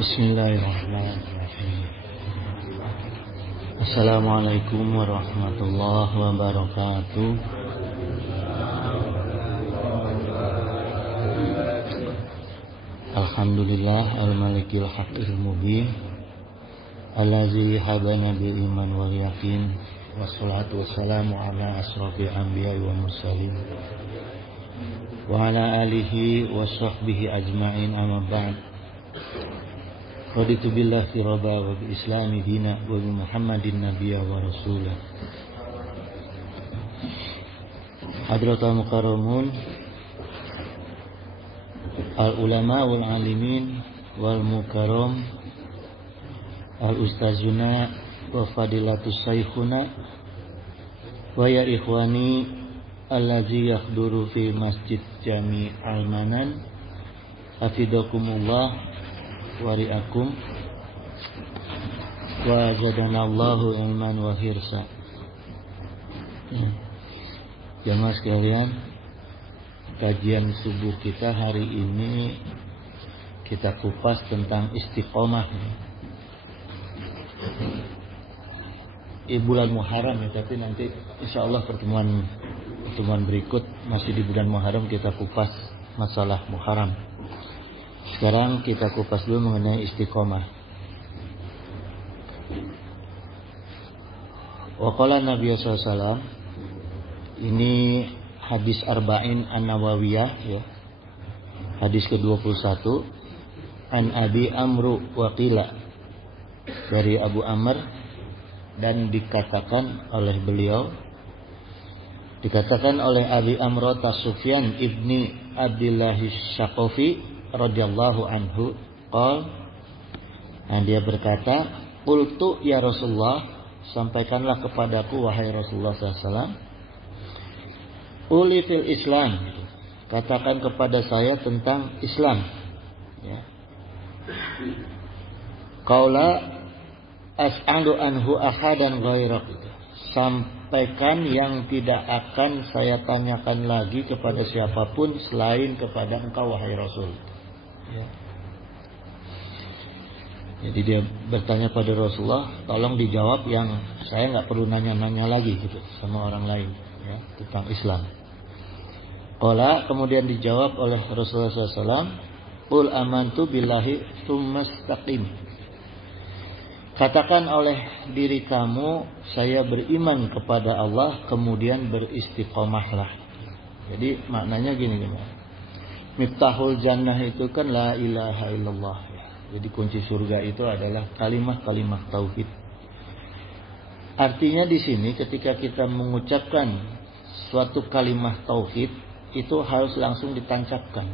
Bismillahirrahmanirrahim. Assalamualaikum warahmatullahi wabarakatuh. Alhamdulillah al-malikil haqqil mubin allazi hadana bil iman wal yaqin wassalatu wassalamu ala asrofil anbiya wa mursalin wa ala alihi wa sahbihi ajma'in, amma ba'd. Raditu billahi rabba wa bi islami dina wa bi muhammadin nabiyya wa rasulah. Hadratul mukarramun, al ulama wal alimin wal mukarram, al ustazuna wa fadilatus saykhuna wa ya ikhwani allazi yahduru fi masjid jami al-manan, hafizakumullah wariakum wa zadanallahu ilman wa hirsa. Jamaah sekalian, kajian subuh kita hari ini kita kupas tentang istiqomah. Bulan Muharram ya, tapi nanti insyaallah pertemuan berikut masih di bulan Muharram kita kupas masalah Muharram. Sekarang kita kupas dulu mengenai istiqomah. Wa qala Nabi sallallahu alaihi wasallam, ini hadis Arba'in An-Nawawiyah ya. Hadis ke-21, an Abi Amru wa qila, dari Abu Amr, dan dikatakan oleh beliau, dikatakan oleh Abi Amr Sufyan ibni Abdillah Syaqafi radhiyallahu anhu qol, dan dia berkata, qultu ya Rasulullah, sampaikanlah kepadaku wahai Rasulullah SAW, uli fil Islam, katakan kepada saya tentang Islam ya. Qaula as'alu anhu ahadan ghairak, sampaikan yang tidak akan saya tanyakan lagi kepada siapapun selain kepada engkau wahai Rasul ya. Jadi dia bertanya pada Rasulullah, tolong dijawab yang saya nggak perlu nanya-nanya lagi gitu sama orang lain ya, tentang Islam. Qala, kemudian dijawab oleh Rasulullah SAW, qul amantu billahi tsumastaqim, katakan oleh diri kamu, saya beriman kepada Allah, kemudian beristiqomahlah. Jadi maknanya gini. Miftahul jannah itu kan la ilaha illallah. Jadi kunci surga itu adalah kalimat-kalimat tauhid. Artinya di sini ketika kita mengucapkan suatu kalimat tauhid, itu harus langsung ditancapkan,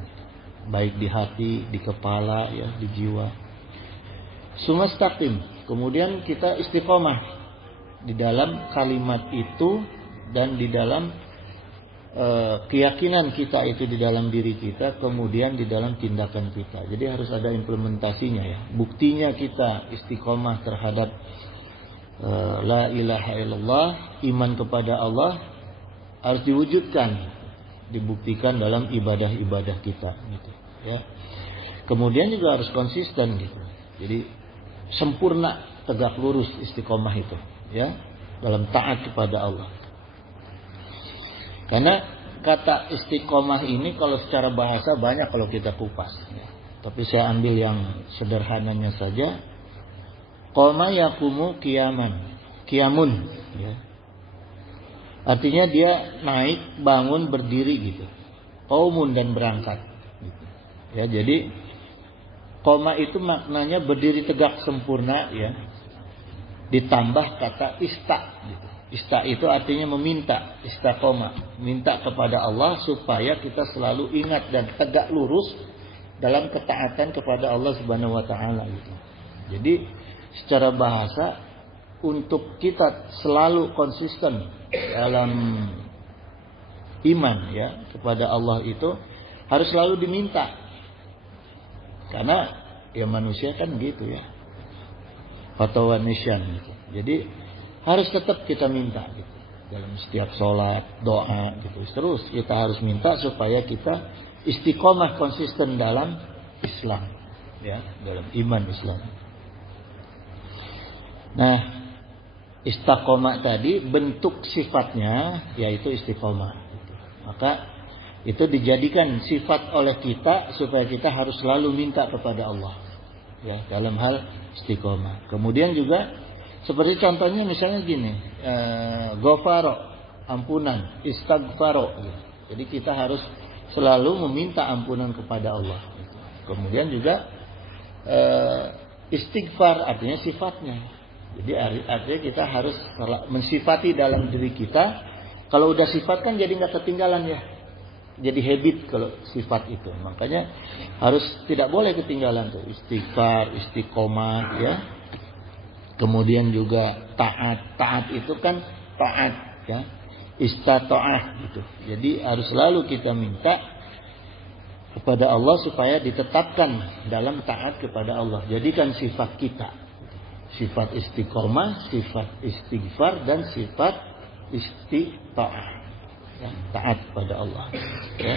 baik di hati, di kepala, ya, di jiwa. Sumastaqim, kemudian kita istiqomah di dalam kalimat itu dan di dalam keyakinan kita itu di dalam diri kita, kemudian di dalam tindakan kita. Jadi harus ada implementasinya ya. Buktinya kita istiqomah terhadap la ilaha illallah, iman kepada Allah, harus diwujudkan, dibuktikan dalam ibadah-ibadah kita gitu ya. Kemudian juga harus konsisten gitu. Jadi sempurna, tegak lurus istiqomah itu ya, dalam taat kepada Allah. Karena kata istiqomah ini kalau secara bahasa banyak kalau kita kupas ya. Tapi saya ambil yang sederhananya saja. Qoma yaqumu qiyamun ya. Artinya dia naik, bangun, berdiri gitu. Qaumun, dan berangkat gitu. Ya, jadi qoma itu maknanya berdiri tegak sempurna ya. Ditambah kata ista gitu. Ista itu artinya meminta, istiqomah, minta kepada Allah supaya kita selalu ingat dan tegak lurus dalam ketaatan kepada Allah Subhanahu wa taala gitu. Jadi secara bahasa, untuk kita selalu konsisten dalam iman ya kepada Allah itu harus selalu diminta. Karena ya manusia kan gitu ya. Fatwa nisyan gitu. Jadi harus tetap kita minta gitu. Dalam setiap sholat, doa gitu. Terus kita harus minta supaya kita istiqomah konsisten dalam Islam. ya, dalam iman Islam. Nah, istiqomah tadi bentuk sifatnya yaitu istiqomah. Maka itu dijadikan sifat oleh kita supaya kita harus selalu minta kepada Allah, ya, dalam hal istiqomah. Kemudian juga seperti contohnya misalnya gini, ghafaro, ampunan, istaghfaro. Jadi kita harus selalu meminta ampunan kepada Allah. Kemudian juga istighfar artinya sifatnya. Jadi artinya kita harus mensifati dalam diri kita. Kalau udah sifat kan jadi nggak ketinggalan ya. Jadi habit kalau sifat itu. Makanya harus tidak boleh ketinggalan tuh istighfar, istiqomah, ya. Kemudian juga taat. Taat itu kan taat, ya. Istata'ah gitu. Jadi harus selalu kita minta kepada Allah supaya ditetapkan dalam taat kepada Allah. Jadikan sifat kita. Sifat istiqomah, sifat istighfar, dan sifat istita'ah, ya, taat pada Allah, ya.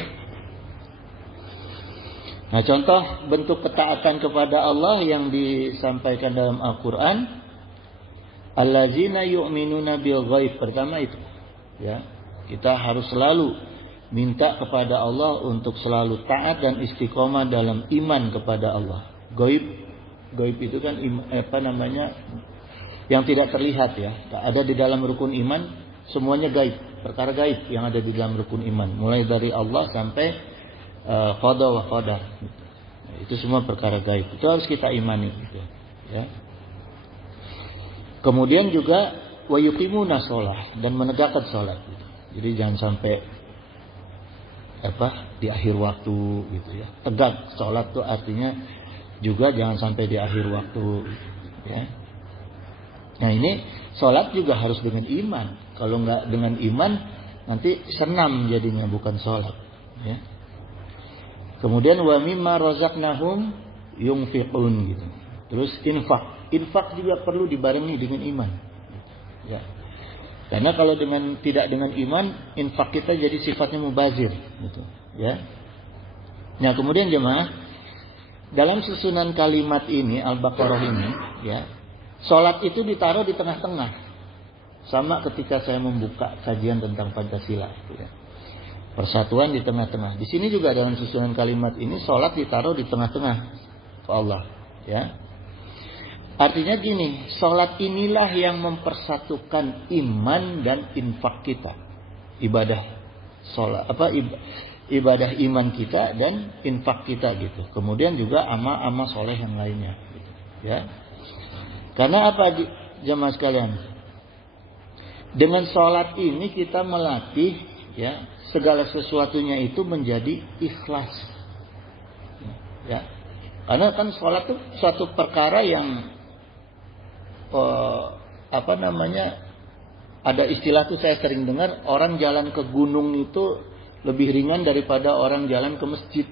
Nah, contoh bentuk ketaatan kepada Allah yang disampaikan dalam Al-Quran, allazina yu'minuna bil ghaib. Pertama itu, ya, kita harus selalu minta kepada Allah untuk selalu taat dan istiqomah dalam iman kepada Allah. Gaib itu kan yang tidak terlihat, ya. Ada di dalam rukun iman, semuanya gaib, perkara gaib yang ada di dalam rukun iman, mulai dari Allah sampai qada wa qadar. Itu semua perkara gaib. Itu harus kita imani, gitu, ya. Kemudian juga wa yuqimuna shalah, dan menegakkan salat, gitu. Jadi jangan sampai di akhir waktu, gitu, ya. Tegak salat itu artinya juga jangan sampai di akhir waktu, ya. Nah, ini salat juga harus dengan iman. Kalau nggak dengan iman, nanti senam jadinya, bukan salat, ya. Kemudian wa mimma razaqnahum yunfiqun, gitu. Terus infak juga perlu dibarengi dengan iman, ya. Karena kalau tidak dengan iman, infak kita jadi sifatnya mubazir, gitu, ya. Nah, kemudian jemaah, dalam susunan kalimat ini Al-Baqarah ini, ya, salat itu ditaruh di tengah-tengah. Sama ketika saya membuka kajian tentang Pancasila, ya. Persatuan di tengah-tengah. Di sini juga dalam susunan kalimat ini salat ditaruh di tengah-tengah ke Allah, ya. Artinya gini, salat inilah yang mempersatukan iman dan infak kita. Ibadah salat ibadah iman kita dan infak kita, gitu. Kemudian juga amal soleh yang lainnya, gitu, ya. Karena apa, jemaah sekalian? Dengan salat ini kita melatih, ya, segala sesuatunya itu menjadi ikhlas, ya. Karena kan salat itu suatu perkara yang ada istilah tuh saya sering dengar, orang jalan ke gunung itu lebih ringan daripada orang jalan ke masjid.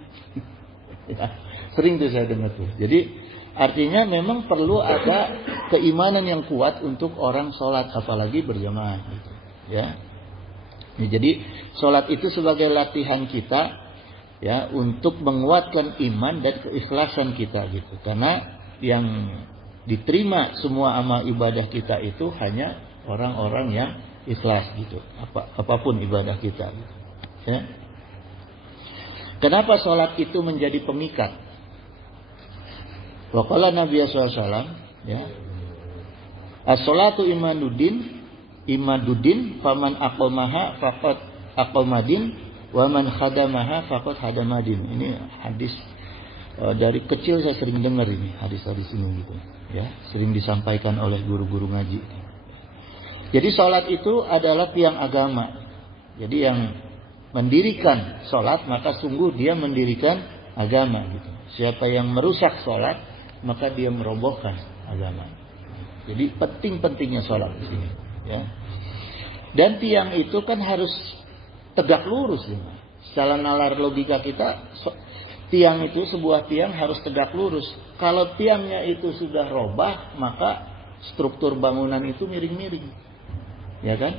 Ya, sering tuh saya dengar tuh. Jadi artinya memang perlu ada keimanan yang kuat untuk orang sholat, apalagi berjamaah, gitu, ya. Jadi sholat itu sebagai latihan kita, ya, untuk menguatkan iman dan keikhlasan kita, gitu. Karena yang diterima semua amal ibadah kita itu hanya orang-orang yang ikhlas, gitu. Apapun ibadah kita, gitu, ya. Kenapa sholat itu menjadi pemikat? Waqala Nabi SAW, ya, as-sholatu imaduddin, faman aqamaha faqad aqamadin, wa man khadamaha faqad hadamadin. Ini hadis dari kecil saya sering dengar ini hadis-hadis ini, gitu, ya, sering disampaikan oleh guru-guru ngaji. Jadi sholat itu adalah tiang agama. Jadi yang mendirikan sholat, maka sungguh dia mendirikan agama, gitu. Siapa yang merusak sholat, maka dia merobohkan agama. Jadi penting-pentingnya sholat di sini, ya. Dan tiang itu kan harus tegak lurus, ya. Secara nalar logika kita, tiang itu, sebuah tiang harus tegak lurus. Kalau tiangnya itu sudah robah, maka struktur bangunan itu miring-miring, ya kan?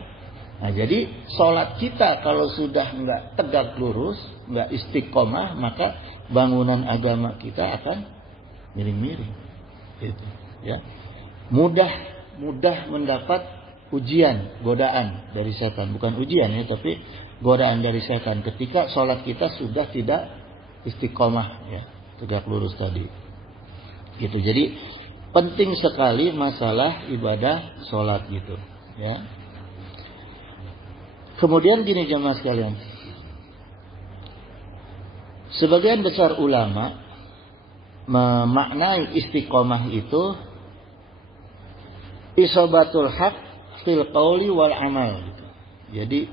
Nah, jadi sholat kita kalau sudah nggak tegak lurus, nggak istiqomah, maka bangunan agama kita akan miring-miring. Gitu, ya. Mudah mendapat ujian, godaan dari setan. Bukan ujian ya, tapi godaan dari setan ketika sholat kita sudah tidak istiqomah ya, tegak lurus tadi. Gitu. Jadi penting sekali masalah ibadah sholat gitu, ya. Kemudian gini jemaah sekalian, sebagian besar ulama memaknai istiqomah itu isobatul haq fil qauli wal amal. Jadi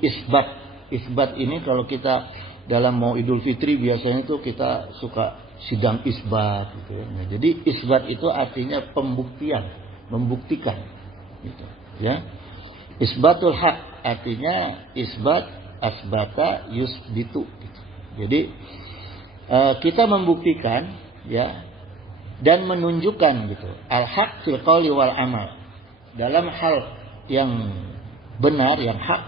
isbat ini kalau kita dalam mau Idul Fitri biasanya itu kita suka sidang isbat gitu ya. Nah, jadi isbat itu artinya pembuktian, membuktikan gitu ya. Isbatul haq artinya isbat asbata yusbitu gitu. Jadi kita membuktikan ya dan menunjukkan gitu al-haq fil qauli wal amal, dalam hal yang benar, yang hak,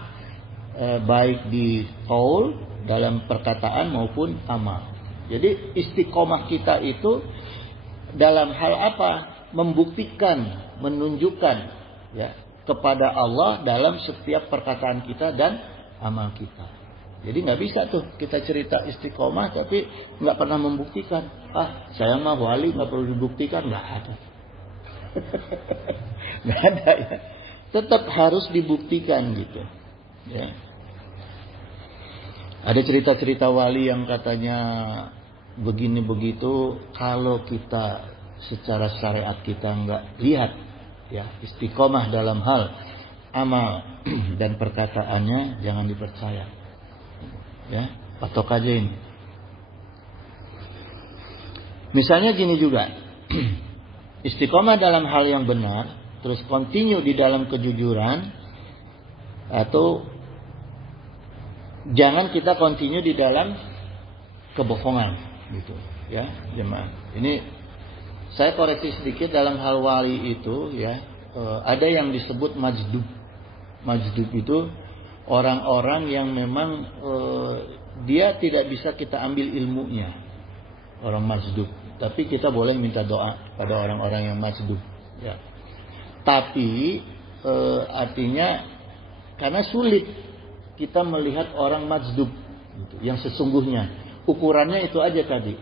baik di qaul dalam perkataan maupun amal. Jadi istiqomah kita itu dalam hal apa? Membuktikan, menunjukkan ya kepada Allah dalam setiap perkataan kita dan amal kita. Jadi nggak bisa tuh kita cerita istiqomah tapi nggak pernah membuktikan. Saya mah wali nggak perlu dibuktikan, nggak ada. Nggak ada ya. Tetap harus dibuktikan gitu. Ya. Ada cerita-cerita wali yang katanya begini begitu, kalau kita secara syariat kita nggak lihat ya istiqomah dalam hal amal dan perkataannya, jangan dipercaya. Ya, patok aja ini. Misalnya gini juga, istiqomah dalam hal yang benar, terus continue di dalam kejujuran, atau jangan kita continue di dalam kebohongan, gitu, ya, jemaah. Ini saya koreksi sedikit dalam hal wali itu, ya, ada yang disebut majdub. Majdub itu orang-orang yang memang dia tidak bisa kita ambil ilmunya, orang majdub. Tapi kita boleh minta doa pada orang-orang yang majdub. Ya. Tapi artinya karena sulit kita melihat orang majdub gitu, yang sesungguhnya. Ukurannya itu aja tadi.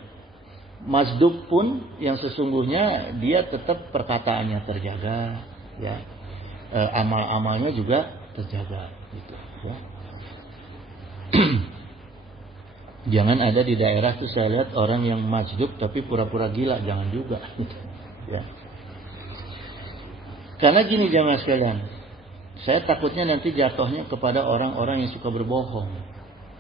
Majdub pun yang sesungguhnya dia tetap perkataannya terjaga, ya, amal-amalnya juga terjaga, gitu, ya. Jangan ada di daerah tuh saya lihat orang yang majdub tapi pura-pura gila, jangan juga, gitu, ya. Karena gini jamaah sekalian, saya takutnya nanti jatuhnya kepada orang-orang yang suka berbohong.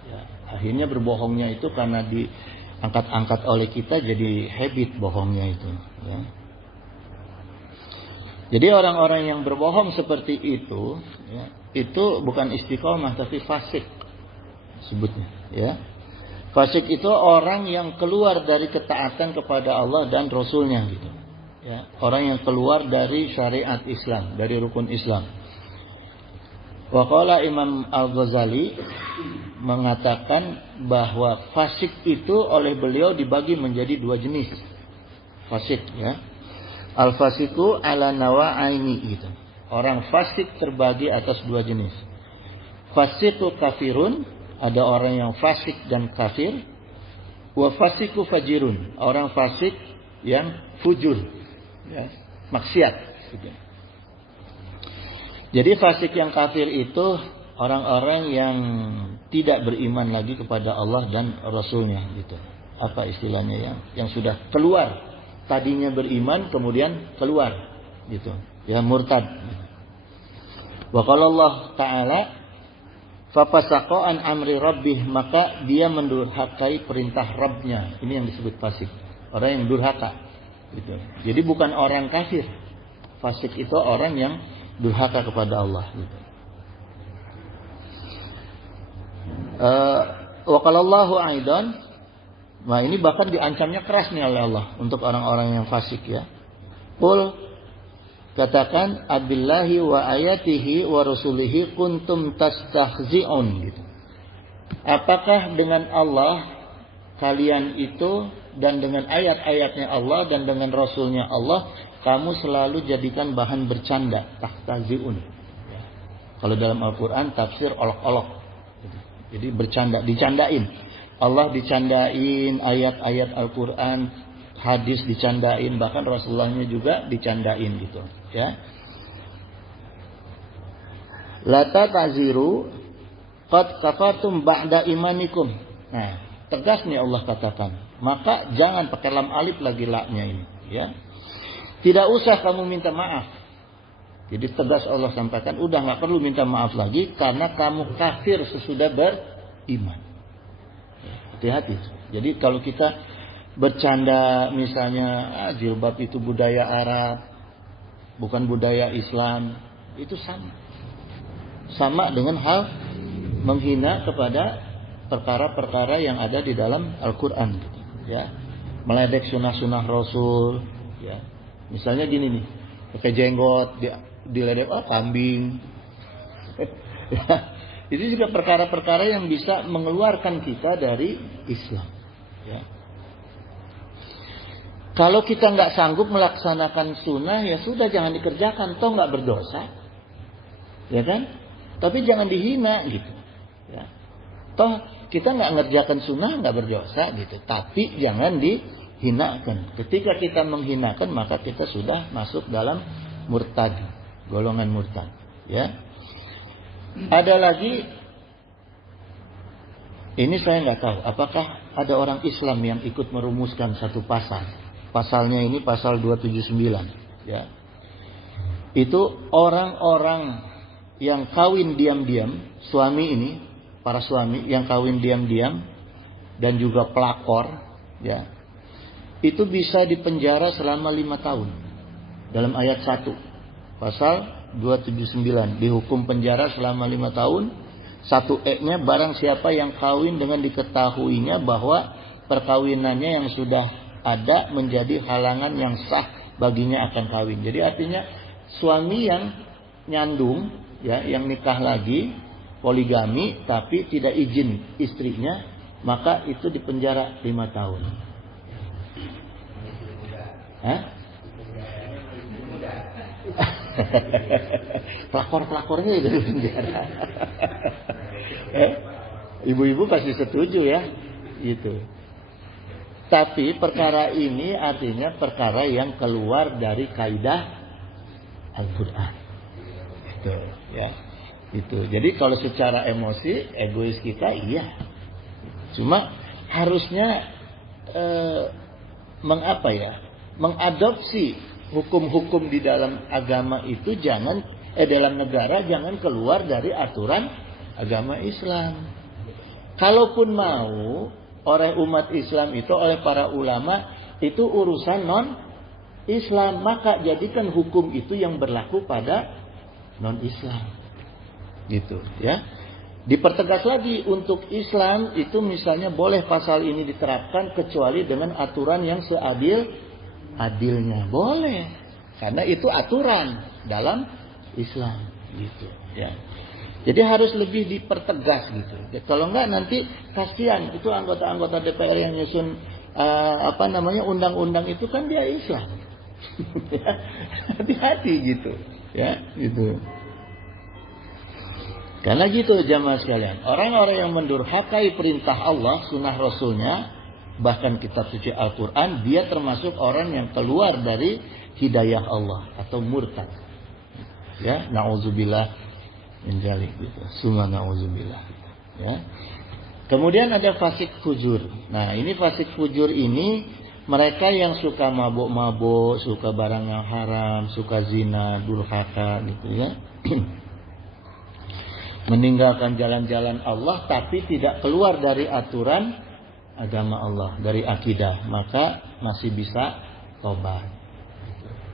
Ya, akhirnya berbohongnya itu karena diangkat-angkat oleh kita jadi habit bohongnya itu. Ya. Jadi orang-orang yang berbohong seperti itu, ya, itu bukan istiqomah tapi fasik sebutnya. Ya. Fasik itu orang yang keluar dari ketaatan kepada Allah dan Rasulnya gitu. Ya, orang yang keluar dari syariat Islam, dari rukun Islam. Waqala Imam Al-Ghazali mengatakan bahwa fasik itu oleh beliau dibagi menjadi dua jenis. Fasik, ya. Al-fasiku ala nawa'aini gitu. Orang fasik terbagi atas dua jenis. Fasiku kafirun, ada orang yang fasik dan kafir. Wa fasiku fajirun, orang fasik yang fujur, ya, maksiat gitu. Jadi fasik yang kafir itu orang-orang yang tidak beriman lagi kepada Allah dan Rasulnya gitu. Apa istilahnya, yang sudah keluar, tadinya beriman kemudian keluar gitu, ya, murtad. Wa qala Allah Ta'ala fafasaqa an amri rabbih, maka dia mendurhakai perintah Rabbnya. Ini yang disebut fasik, orang yang durhaka gitu. Jadi bukan orang kafir. Fasik itu orang yang durhaka kepada Allah gitu. Wa qala Allahu aidan, nah ini bahkan diancamnya keras nih oleh Allah untuk orang-orang yang fasik, ya. Qul, katakan, abillahi wa ayatihi wa rasulihi kuntum tastahzi'un gitu. Apakah dengan Allah kalian itu dan dengan ayat-ayatnya Allah dan dengan Rasulnya Allah, kamu selalu jadikan bahan bercanda, tahtaziun. Ya. Kalau dalam Al-Quran tafsir olok-olok. Jadi bercanda, dicandain. Allah dicandain, ayat-ayat Al-Quran, hadis dicandain, bahkan Rasulullahnya juga dicandain gitu. Ya. La ta'taziru qad kafartum ba'da imanikum. Nah, tegas nih Allah katakan. Maka jangan pakai lam alif lagi la-nya ini, ya. Tidak usah kamu minta maaf. Jadi tegas Allah sampaikan, udah nggak perlu minta maaf lagi karena kamu kafir sesudah beriman. Hati-hati. Jadi kalau kita bercanda misalnya jilbab itu budaya Arab, bukan budaya Islam, itu sama dengan hal menghina kepada perkara-perkara yang ada di dalam Al-Quran, ya, meledek sunnah-sunnah Rasul, ya. Misalnya gini nih, pakai jenggot, diledek kambing. Itu juga perkara-perkara yang bisa mengeluarkan kita dari Islam. Ya. Kalau kita nggak sanggup melaksanakan sunnah, ya sudah jangan dikerjakan, toh nggak berdosa, ya kan? Tapi jangan dihina gitu. Ya. Toh kita nggak ngerjakan sunnah nggak berdosa gitu, tapi jangan dihinakan. Ketika kita menghinakan maka kita sudah masuk dalam murtad, golongan murtad. Ya. Ada lagi, ini saya nggak tahu, apakah ada orang Islam yang ikut merumuskan satu pasal. Pasalnya ini pasal 279. Ya. Itu orang-orang yang kawin diam-diam, suami ini, para suami yang kawin diam-diam dan juga pelakor, ya, itu bisa dipenjara selama 5 tahun. Dalam ayat 1 pasal 279 dihukum penjara selama 5 tahun. 1E-nya, barang siapa yang kawin dengan diketahuinya bahwa perkawinannya yang sudah ada menjadi halangan yang sah baginya akan kawin. Jadi artinya suami yang nyandung, ya, yang nikah lagi, poligami tapi tidak izin istrinya, maka itu dipenjara 5 tahun. Hah? Pelakor-pelakornya itu dipenjara. Ibu-ibu pasti setuju ya, gitu. Tapi perkara ini artinya perkara yang keluar dari kaidah Al-Quran. Itu, ya. Itu. Jadi kalau secara emosi, egois kita iya. Cuma harusnya mengadopsi hukum-hukum di dalam agama itu dalam negara jangan keluar dari aturan agama Islam. Kalaupun mau oleh umat Islam itu, oleh para ulama, itu urusan non-Islam, maka jadikan hukum itu yang berlaku pada non-Islam. Gitu, ya. Dipertegas lagi untuk Islam itu misalnya boleh pasal ini diterapkan kecuali dengan aturan yang seadil-adilnya. Boleh. Karena itu aturan dalam Islam, gitu, ya. Jadi harus lebih dipertegas gitu. Kalau enggak nanti kasihan itu anggota-anggota DPR yang nyusun undang-undang itu kan dia Islam. Hati-hati gitu, ya, gitu. Karena gitu jamaah sekalian, orang-orang yang mendurhakai perintah Allah, sunnah Rasulnya, bahkan kitab suci Al-Quran, dia termasuk orang yang keluar dari hidayah Allah atau murtad. Ya, na'udzubillah min dzalik gitu. Summa na'udzubillah. Ya. Kemudian ada fasik fujur. Nah, ini fasik fujur ini mereka yang suka mabuk-mabuk, suka barang yang haram, suka zina, durhaka gitu ya. Meninggalkan jalan-jalan Allah tapi tidak keluar dari aturan agama Allah, dari akidah, maka masih bisa tobat.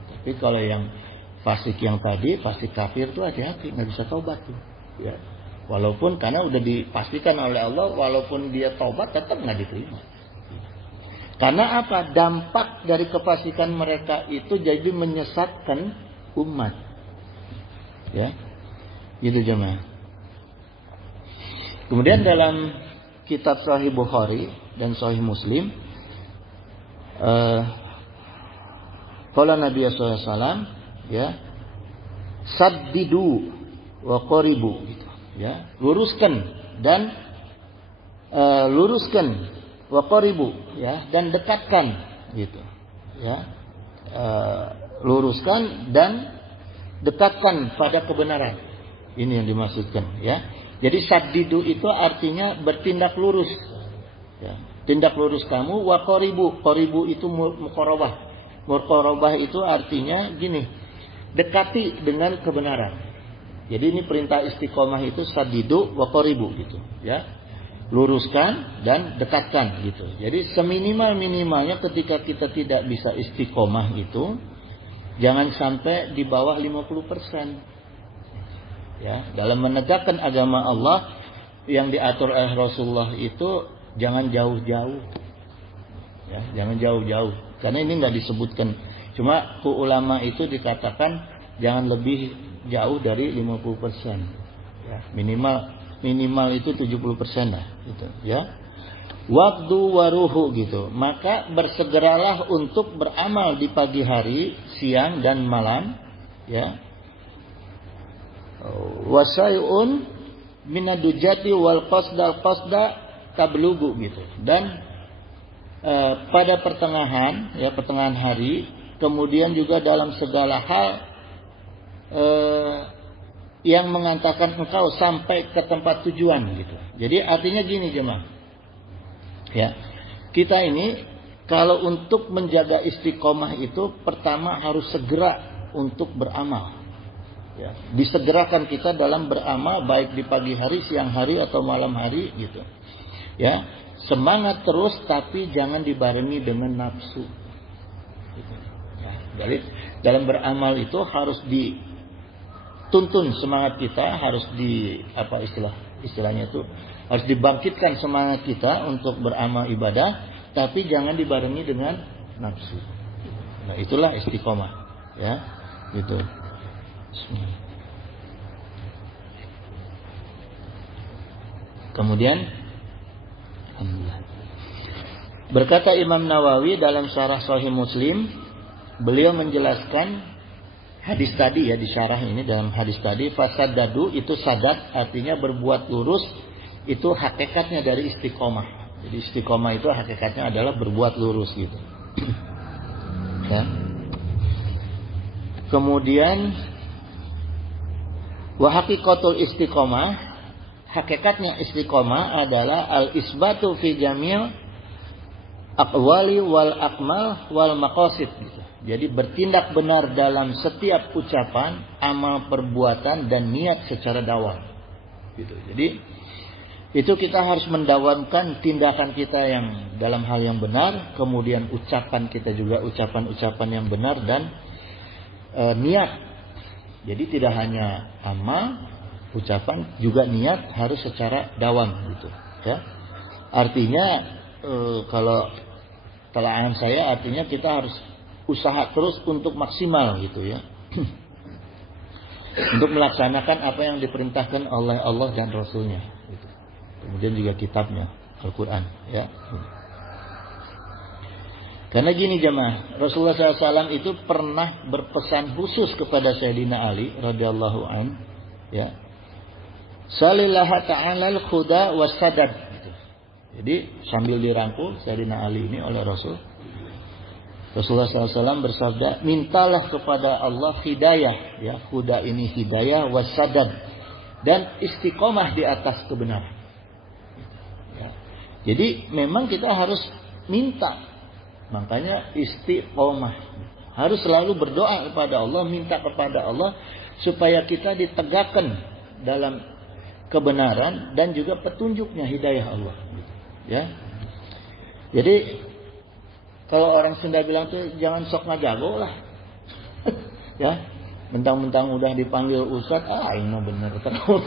Tapi kalau yang fasik yang tadi, fasik kafir tuh hati-hati, nggak bisa tobat tuh. Ya. Walaupun karena udah dipastikan oleh Allah, walaupun dia tobat tetap nggak diterima. Karena apa? Dampak dari kefasikan mereka itu jadi menyesatkan umat. Ya, gitu jemaah. Kemudian dalam kitab Sahih Bukhari dan Sahih Muslim Qala Nabi sallallahu alaihi wasallam, ya, saddidu wa qaribu gitu, ya. Luruskan dan wa qaribu, ya, dan dekatkan gitu, ya. Luruskan dan dekatkan pada kebenaran. Ini yang dimaksudkan, ya. Jadi saddidu itu artinya bertindak lurus, ya. Tindak lurus kamu. Wa qaribu, qaribu itu muqarabah. Muqarabah itu artinya gini, dekati dengan kebenaran. Jadi ini perintah istiqomah itu saddidu wa qaribu gitu, ya. Luruskan dan dekatkan gitu. Jadi seminimal-minimalnya ketika kita tidak bisa istiqomah itu jangan sampai di bawah 50%. Ya, dalam menegakkan agama Allah yang diatur oleh Rasulullah itu jangan jauh-jauh. Ya, jangan jauh-jauh. Karena ini nggak disebutkan. Cuma ulama itu dikatakan jangan lebih jauh dari 50%. Ya, minimal itu 70% lah gitu, ya. Waktu waruhu gitu. Maka bersegeralah untuk beramal di pagi hari, siang dan malam, ya. Wasayun minadujati wal qasda tablugu gitu. Dan pada pertengahan, ya, pertengahan hari, kemudian juga dalam segala hal yang mengantarkan engkau sampai ke tempat tujuan gitu. Jadi artinya gini jemaah, ya, kita ini kalau untuk menjaga istiqomah itu pertama harus segera untuk beramal, ya. Disegerakan kita dalam beramal baik di pagi hari, siang hari atau malam hari gitu, ya. Semangat terus tapi jangan dibarengi dengan nafsu gitu, ya. Jadi dalam beramal itu harus dituntun semangat kita, harus istilahnya itu harus dibangkitkan semangat kita untuk beramal ibadah, tapi jangan dibarengi dengan nafsu. Nah, itulah istiqomah, ya, gitu. Kemudian berkata Imam Nawawi dalam syarah Sahih Muslim, beliau menjelaskan hadis tadi, ya, di syarah ini dalam hadis tadi, fasadadu itu sadat artinya berbuat lurus, itu hakikatnya dari istiqomah. Jadi istiqomah itu hakikatnya adalah berbuat lurus gitu. Ya. Kemudian wa haqiqatul istiqomah, hakikatnya istiqomah adalah al-isbatu fi jamil aqwali wal akmal wal maqasid gitu. Jadi bertindak benar dalam setiap ucapan, amal perbuatan dan niat secara dawam gitu. Jadi itu kita harus mendawamkan tindakan kita yang dalam hal yang benar, kemudian ucapan kita juga ucapan-ucapan yang benar dan niat. Jadi tidak hanya amal, ucapan, juga niat harus secara dawam gitu, ya. Artinya kalau telahan saya artinya kita harus usaha terus untuk maksimal gitu, ya. Untuk melaksanakan apa yang diperintahkan oleh Allah dan Rasulnya gitu. Kemudian juga kitabnya Al-Quran, ya. Karena gini jemaah, Rasulullah SAW itu pernah berpesan khusus kepada Sayyidina Ali radhiyallahu an, ya. Salillaha ta'ala al-khuda was-sadad gitu. Jadi sambil dirangkul Sayyidina Ali ini oleh Rasulullah SAW bersabda, mintalah kepada Allah hidayah, ya. Khuda ini hidayah, was-sadad, dan istiqomah di atas kebenaran, ya. Jadi memang kita harus minta. Makanya istiqomah, harus selalu berdoa kepada Allah, minta kepada Allah supaya kita ditegakkan dalam kebenaran dan juga petunjuknya, hidayah Allah, ya. Jadi kalau orang Sunda bilang tuh jangan sok ngajago lah. Ya, mentang-mentang udah dipanggil ustadz, ini bener terus.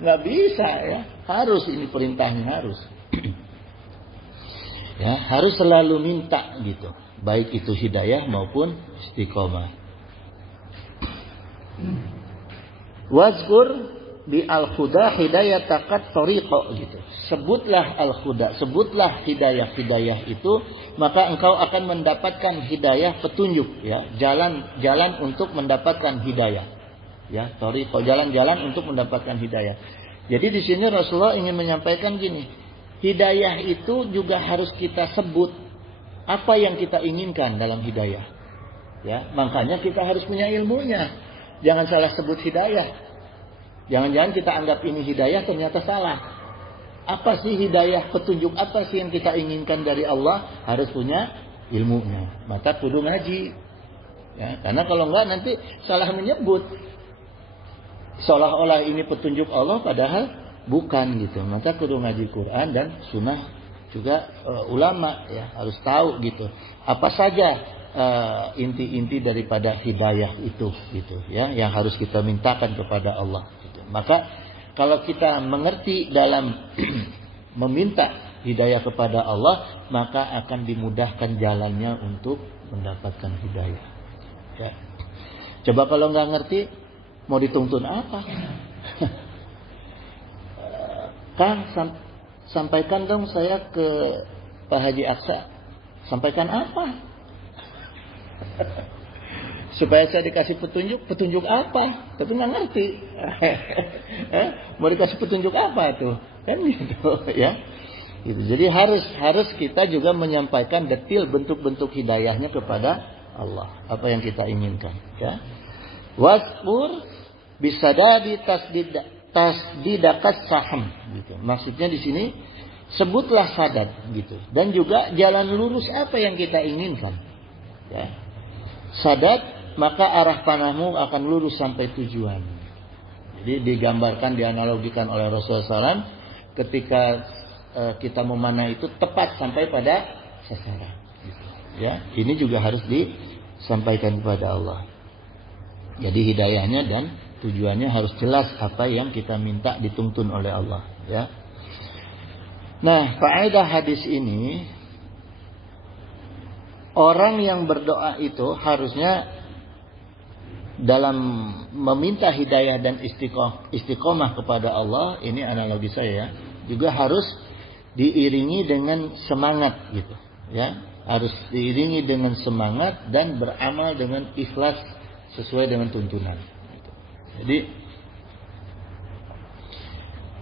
Nggak bisa, ya. Harus, ini perintahnya harus. Ya, harus selalu minta gitu, baik itu hidayah maupun istiqomah. Wazkur bi al-huda hidayatakat tariqa gitu. Sebutlah al-huda, sebutlah hidayah itu, maka engkau akan mendapatkan hidayah petunjuk ya, jalan untuk mendapatkan hidayah. Ya, tariqa, jalan-jalan untuk mendapatkan hidayah. Jadi di sini Rasulullah ingin menyampaikan gini, hidayah itu juga harus kita sebut apa yang kita inginkan dalam hidayah. Ya, makanya kita harus punya ilmunya. Jangan salah sebut hidayah. Jangan-jangan kita anggap ini hidayah, ternyata salah. Apa sih hidayah, petunjuk apa sih yang kita inginkan dari Allah? Harus punya ilmunya. Maka kudu ngaji. Ya, karena kalau enggak nanti salah menyebut. Seolah-olah ini petunjuk Allah padahal bukan gitu. Maka kudu ngaji Quran dan sunnah juga ulama ya harus tahu gitu. Apa saja inti-inti daripada hidayah itu gitu ya yang harus kita mintakan kepada Allah. Maka kalau kita mengerti dalam meminta hidayah kepada Allah, maka akan dimudahkan jalannya untuk mendapatkan hidayah. Ya. Coba kalau nggak ngerti, mau dituntun apa? Kang, sampaikan dong saya ke Pak Haji Aksa. Sampaikan apa? Supaya saya dikasih petunjuk apa? Tapi nggak ngerti. Mau dikasih petunjuk apa tuh? Kan gitu ya. Gitu. Jadi harus kita juga menyampaikan detail bentuk-bentuk hidayahnya kepada Allah. Apa yang kita inginkan. Ya. Wasfur bisadadi tasdidakas saham. Gitu. Maksudnya di sini sebutlah sadat gitu. Dan juga jalan lurus apa yang kita inginkan. Ya. Sadat, maka arah panahmu akan lurus sampai tujuan. Jadi digambarkan, dianalogikan oleh Rasulullah SAW ketika kita memanah itu tepat sampai pada sasaran. Ya, ini juga harus disampaikan kepada Allah. Jadi hidayahnya dan tujuannya harus jelas apa yang kita minta dituntun oleh Allah. Ya. Nah, faedah hadis ini, orang yang berdoa itu harusnya dalam meminta hidayah dan istiqomah kepada Allah, ini analogi saya, juga harus diiringi dengan semangat gitu, ya, harus diiringi dengan semangat dan beramal dengan ikhlas sesuai dengan tuntunan. Gitu. Jadi,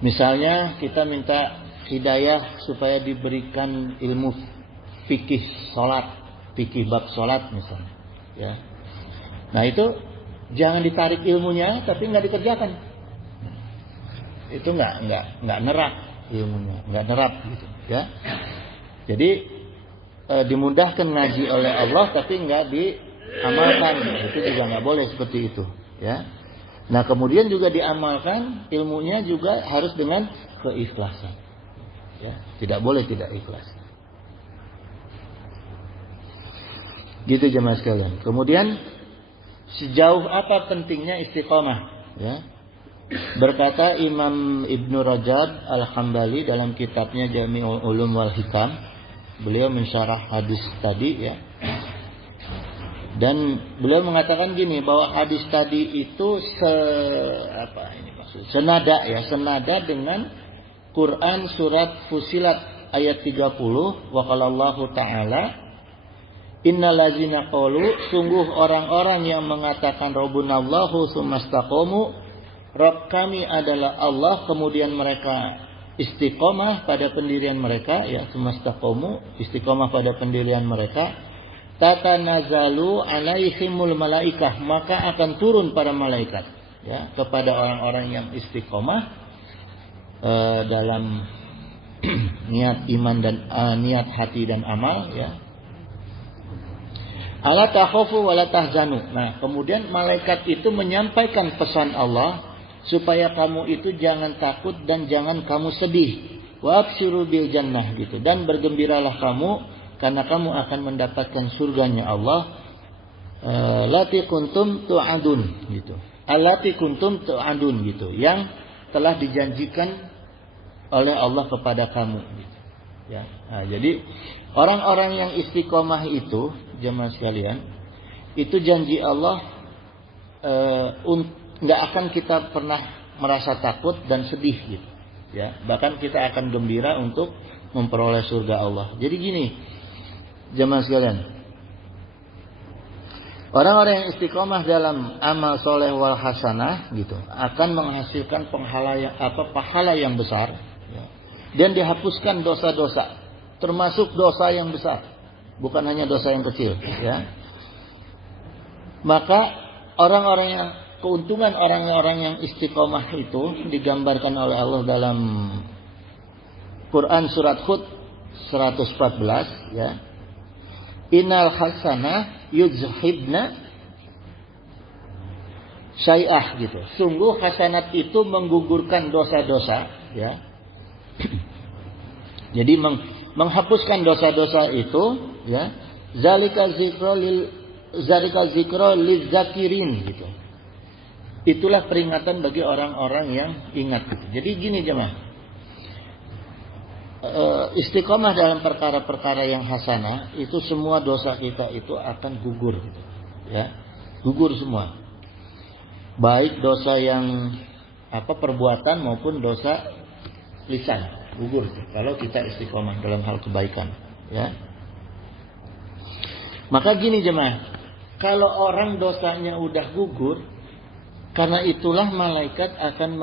misalnya kita minta hidayah supaya diberikan ilmu fikih salat, fikih bab salat misalnya, ya. Nah itu jangan ditarik ilmunya tapi nggak dikerjakan. Itu nggak nerap ilmunya, nggak nerap gitu ya. Jadi dimudahkan ngaji oleh Allah tapi nggak diamalkan, itu juga nggak boleh seperti itu ya. Nah kemudian juga diamalkan ilmunya juga harus dengan keikhlasan ya, tidak boleh tidak ikhlas. Gitu jemaah sekalian. Kemudian sejauh apa pentingnya istiqomah? Ya. Berkata Imam Ibnu Rajab Al-Hambali dalam kitabnya Jami'ul Ulum wal Hikam, beliau mensyarah hadis tadi ya. Dan beliau mengatakan gini, bahwa hadis tadi itu senada dengan Quran surat Fusilat ayat 30, wa qala Allahu ta'ala, innallazina qalu, sungguh orang-orang yang mengatakan Rabbunallahu tsumastaqamu, Rabb kami adalah Allah, kemudian mereka istiqomah pada pendirian mereka, ya, tsumastaqamu, istiqomah pada pendirian mereka, tatanazzalu alaihimul malaikah, maka akan turun para malaikat ya kepada orang-orang yang istiqomah dalam niat iman dan niat hati dan amal ya. Ala takhafu wa la tahzanu. Nah, kemudian malaikat itu menyampaikan pesan Allah supaya kamu itu jangan takut dan jangan kamu sedih. Wa absyiru bil jannah gitu. Dan bergembiralah kamu karena kamu akan mendapatkan surganya Allah. Lati kuntum tu'adun gitu. Allati kuntum tu'adun gitu, yang telah dijanjikan oleh Allah kepada kamu gitu. Ya. Nah, jadi orang-orang yang istiqomah itu, jemaah sekalian, itu janji Allah nggak akan kita pernah merasa takut dan sedih gitu. Ya, bahkan kita akan gembira untuk memperoleh surga Allah. Jadi gini, jemaah sekalian. Orang-orang yang istiqomah dalam amal soleh wal hasanah gitu akan menghasilkan pahala yang besar, ya. Dan dihapuskan dosa-dosa, termasuk dosa yang besar, bukan hanya dosa yang kecil, ya. Maka keuntungan orang-orang yang istiqomah itu digambarkan oleh Allah dalam Quran surat Hud 114, ya. Innal hasanah yuzhibna syai'ah gitu. Sungguh hasanat itu menggugurkan dosa-dosa, ya. Jadi menghapuskan dosa-dosa itu, ya. Zalika zikra lizakirin gitu. Itulah peringatan bagi orang-orang yang ingat gitu. Jadi gini jemaah. Istiqomah dalam perkara-perkara yang hasanah itu semua dosa kita itu akan gugur gitu. Ya. Gugur semua. Baik dosa yang perbuatan maupun dosa lisan, gugur gitu. Kalau kita istiqomah dalam hal kebaikan, ya. Maka gini jemaah, kalau orang dosanya udah gugur, karena itulah malaikat akan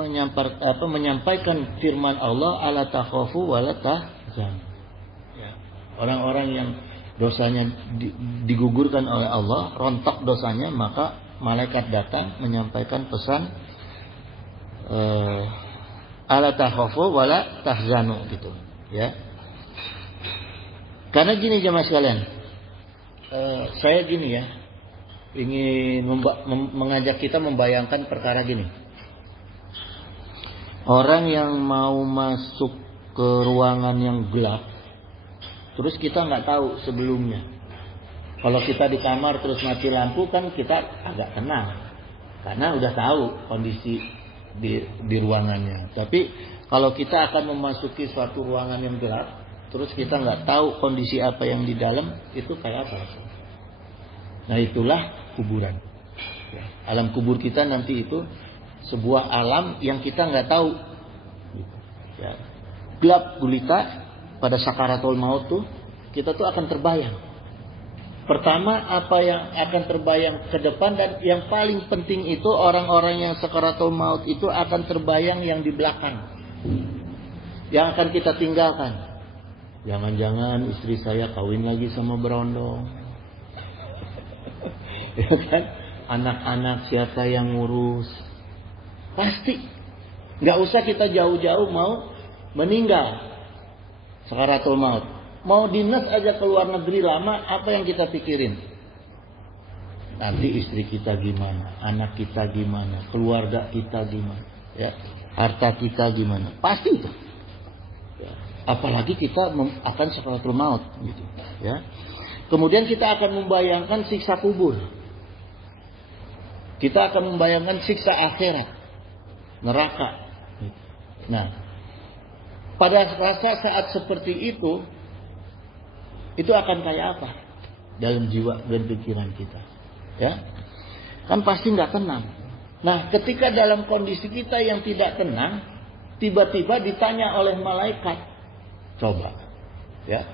menyampaikan firman Allah, ala takhafu wala tahzan. Ya. Orang-orang yang dosanya digugurkan oleh Allah, rontok dosanya, maka malaikat datang menyampaikan pesan ala takhafu wala tahzanu gitu, ya. Karena gini jemaah sekalian, saya gini ya, ingin mengajak kita membayangkan perkara gini. Orang yang mau masuk ke ruangan yang gelap, terus kita nggak tahu sebelumnya. Kalau kita di kamar terus mati lampu kan kita agak tenang, karena udah tahu kondisi di ruangannya. Tapi kalau kita akan memasuki suatu ruangan yang gelap, terus kita nggak tahu kondisi apa yang di dalam, itu kayak apa? Nah itulah kuburan. Alam kubur kita nanti itu sebuah alam yang kita nggak tahu. Ya. Gelap gulita pada sakaratul maut tuh kita tuh akan terbayang. Pertama apa yang akan terbayang ke depan, dan yang paling penting itu orang-orang yang sakaratul maut itu akan terbayang yang di belakang, yang akan kita tinggalkan. Jangan-jangan istri saya kawin lagi sama berondong. Ya kan? Anak-anak siapa yang ngurus? Pasti. Gak usah kita jauh-jauh mau meninggal sakaratul maut. Mau dinas aja ke luar negeri lama, apa yang kita pikirin? Nanti istri kita gimana? Anak kita gimana? Keluarga kita gimana? Ya, harta kita gimana? Pasti itu. Ya. Apalagi kita akan sakaratul maut gitu, ya. Kemudian kita akan membayangkan siksa kubur. Kita akan membayangkan siksa akhirat, neraka. Nah, pada saat seperti itu akan kayak apa dalam jiwa dan pikiran kita, ya? Kan pasti nggak tenang. Nah, ketika dalam kondisi kita yang tidak tenang, tiba-tiba ditanya oleh malaikat, coba, ya,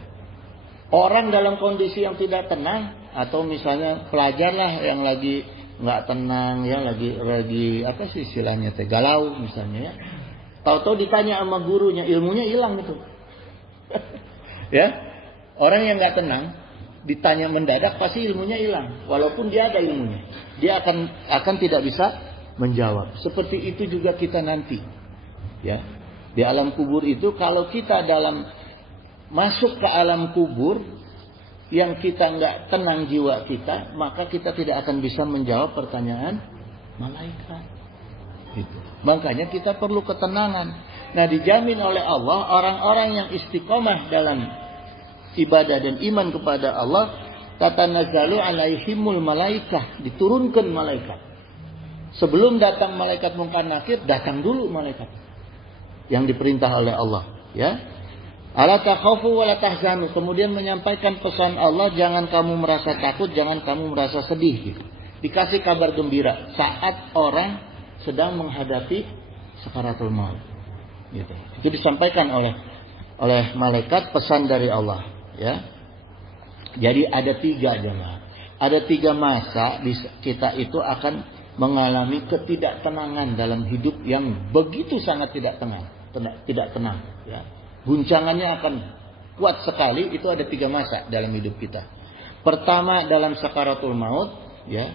orang dalam kondisi yang tidak tenang, atau misalnya pelajar lah yang lagi nggak tenang, ya, lagi apa sih istilahnya, galau misalnya, ya, tahu-tahu ditanya sama gurunya, ilmunya hilang itu, ya. Orang yang nggak tenang ditanya mendadak pasti ilmunya hilang, walaupun dia ada ilmunya, dia akan tidak bisa menjawab. Seperti itu juga kita nanti, ya, di alam kubur itu. Kalau kita masuk ke alam kubur yang kita nggak tenang jiwa kita, maka kita tidak akan bisa menjawab pertanyaan malaikat. Gitu. Makanya kita perlu ketenangan. Nah, dijamin oleh Allah orang-orang yang istiqomah dalam ibadah dan iman kepada Allah, tatanazzalu alaihimul malaikah, diturunkan malaikat. Sebelum datang malaikat Munkar Nakir, datang dulu malaikat yang diperintah oleh Allah, ya. Ala takhafu wa la tahzanu, kemudian menyampaikan pesan Allah, jangan kamu merasa takut, jangan kamu merasa sedih gitu. Dikasih kabar gembira saat orang sedang menghadapi sakaratul maut. Gitu. Itu disampaikan oleh malaikat, pesan dari Allah, ya. Jadi ada 3 jemaah. Ada 3 masa kita itu akan mengalami ketidaktenangan dalam hidup yang begitu sangat tidak tenang, ya. Guncangannya akan kuat sekali. Itu ada 3 masa dalam hidup kita. Pertama dalam sakaratul maut, ya.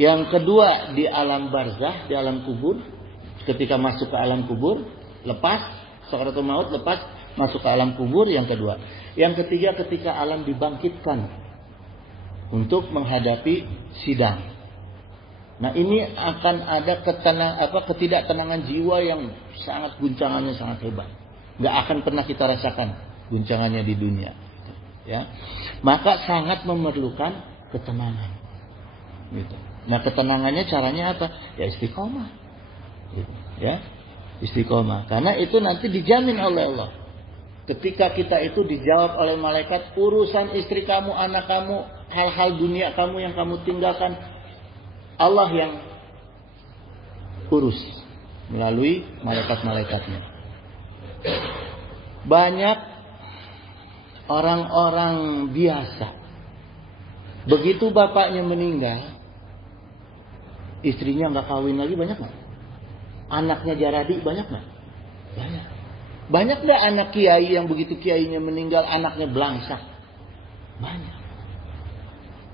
Yang kedua di alam barzah, di alam kubur, ketika masuk ke alam kubur, lepas sakaratul maut, lepas masuk ke alam kubur, yang kedua. Yang ketiga ketika alam dibangkitkan untuk menghadapi sidang. Nah, ini akan ada ketidaktenangan jiwa yang sangat, guncangannya sangat hebat. Nggak akan pernah kita rasakan guncangannya di dunia, ya. Maka sangat memerlukan ketenangan, gitu. Nah, ketenangannya caranya apa? Ya istiqomah, gitu, ya. Istiqomah. Karena itu nanti dijamin oleh Allah. Ketika kita itu dijawab oleh malaikat, urusan istri kamu, anak kamu, hal-hal dunia kamu yang kamu tinggalkan, Allah yang urus melalui malaikat-malaikatnya. Banyak orang-orang biasa, begitu bapaknya meninggal, istrinya nggak kawin lagi, banyak nggak? Anaknya jaradi, banyak nggak? Banyak. Banyak nggak anak kiai yang begitu kiainya meninggal, anaknya belangsak? Banyak.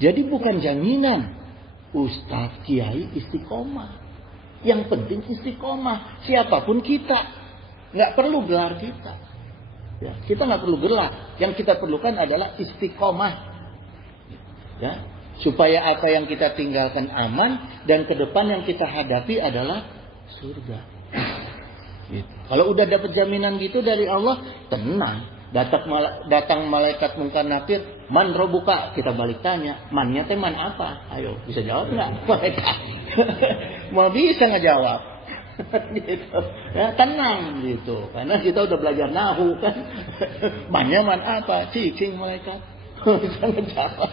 Jadi bukan jaminan ustadz kiai istiqomah. Yang penting istiqomah. Siapapun kita, nggak perlu gelar kita. Ya, kita nggak perlu gelar. Yang kita perlukan adalah istiqomah. Ya, supaya apa yang kita tinggalkan aman, dan ke depan yang kita hadapi adalah surga. Gitu. Kalau udah dapat jaminan gitu dari Allah, tenang. Datang malaikat Munkar Nakir, man robuka, kita balik tanya, mannya teh man apa? Ayo, bisa jawab nggak? Malaikat mau bisa nggak jawab? Gitu. Ya, tenang gitu, karena kita udah belajar nahu kan. Mannya man apa? Cicing malaikat bisa ngejawab.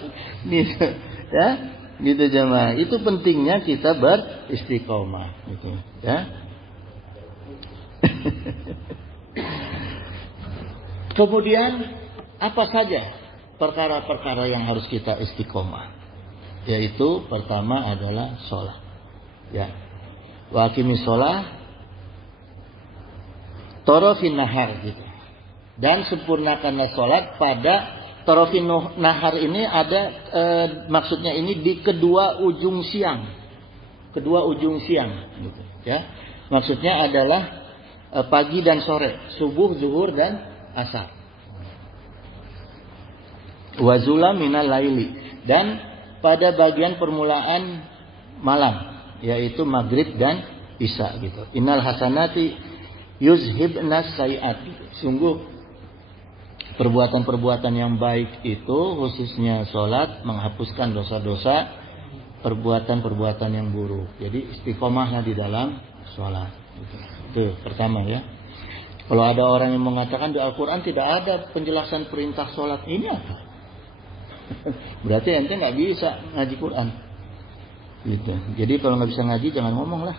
Gitu, ya. Gitu jemaah. Itu pentingnya kita beristiqomah, gitu, ya. Kemudian apa saja perkara-perkara yang harus kita istiqomah? Yaitu pertama adalah sholat. Ya. Wa aqimis sholat tarafin nahar, gitu. Dan sempurnakanlah sholat pada tarafin nahar ini ada maksudnya ini di kedua ujung siang. Kedua ujung siang, gitu, ya. Maksudnya adalah pagi dan sore, subuh, zuhur dan asar. Wazula minal laili, dan pada bagian permulaan malam, yaitu maghrib dan isya, gitu. Innal hasanati yuzhibnas sayiat. Sungguh perbuatan-perbuatan yang baik itu, khususnya sholat, menghapuskan dosa-dosa, perbuatan-perbuatan yang buruk. Jadi istiqomahnya di dalam sholat, gitu. Itu pertama, ya. Kalau ada orang yang mengatakan di Al-Quran tidak ada penjelasan perintah sholat, ini apa? Berarti ente nggak bisa ngaji Quran, gitu. Jadi kalau nggak bisa ngaji jangan ngomong lah.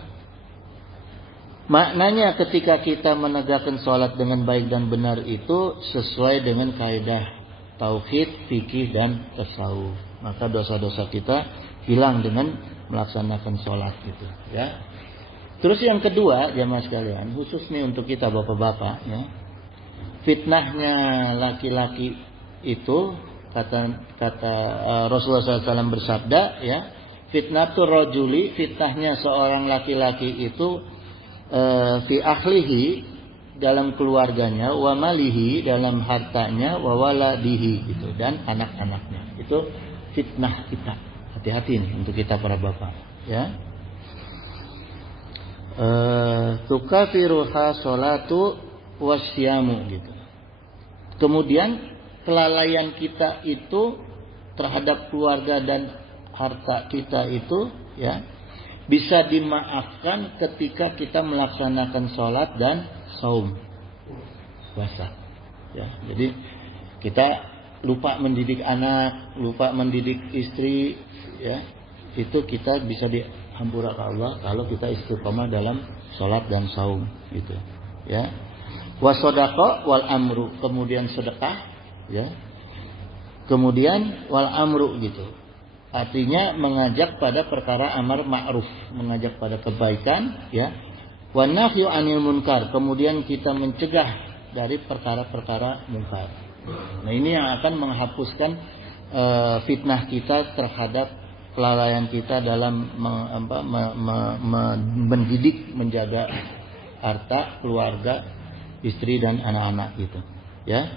Maknanya ketika kita menegakkan sholat dengan baik dan benar itu sesuai dengan kaidah tauhid, fikih dan tasawuf, maka dosa-dosa kita hilang dengan melaksanakan sholat, gitu, ya. Terus yang kedua, jamaah sekalian, khusus nih untuk kita bapak-bapak, ya. Fitnahnya laki-laki itu, kata Rasulullah SAW bersabda, ya, fitnatur rajuli, fitnahnya seorang laki-laki itu fi ahlihi, dalam keluarganya, wa malihi, dalam hartanya, wa waladihi, gitu, dan anak-anaknya. Itu fitnah kita. Hati-hati nih untuk kita para bapak, ya. Tukafiruha sholatu wasyamu, gitu. Kemudian kelalaian kita itu terhadap keluarga dan harta kita itu, ya, bisa dimaafkan ketika kita melaksanakan sholat dan saum, puasa, ya. Jadi kita lupa mendidik anak, lupa mendidik istri, ya, itu kita bisa dihampura ke Allah kalau kita istiqomah dalam sholat dan saum gitu ya. Wasodaqah wal amru, kemudian sedekah ya, kemudian wal amru gitu, artinya mengajak pada perkara amar ma'ruf, mengajak pada kebaikan ya. Wan nahyu anil munkar, kemudian kita mencegah dari perkara-perkara munkar. Nah ini yang akan menghapuskan fitnah kita terhadap kelalaian kita dalam mendidik, menjaga harta, keluarga, istri dan anak-anak gitu ya.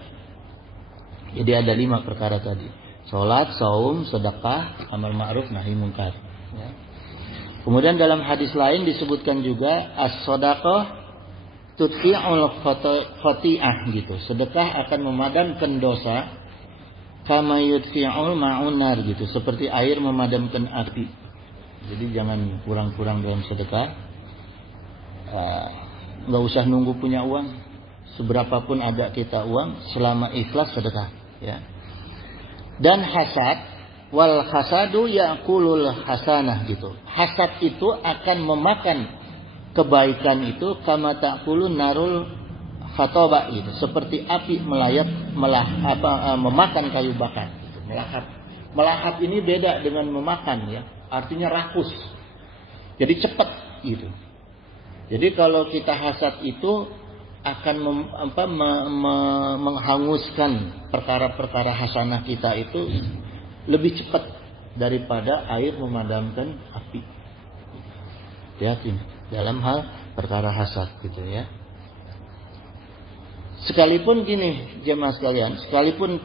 Jadi ada 5 perkara tadi: salat, saum, sedekah, amal ma'ruf, nahi munkar ya. Kemudian dalam hadis lain disebutkan juga as-shadaqah tutfi'ul khati'ah gitu. Sedekah akan memadamkan dosa kama yudfi'ul ma'unar gitu, seperti air memadamkan api. Jadi jangan kurang-kurang dalam sedekah. Nggak usah nunggu punya uang, seberapapun ada kita uang, selama ikhlas sedekah ya. Dan hasad, wal hasadu ya'kulul hasanah gitu. Hasad itu akan memakan kebaikan itu kama ta'kulun narul khataba gitu, seperti api memakan kayu bakar gitu, melahap. Melahap ini beda dengan memakan ya, artinya rakus. Jadi cepat gitu. Jadi kalau kita hasad itu akan menghanguskan perkara-perkara hasanah kita itu lebih cepat daripada air memadamkan api. Hati-hati dalam hal perkara hasad gitu ya. Sekalipun gini jemaah sekalian, sekalipun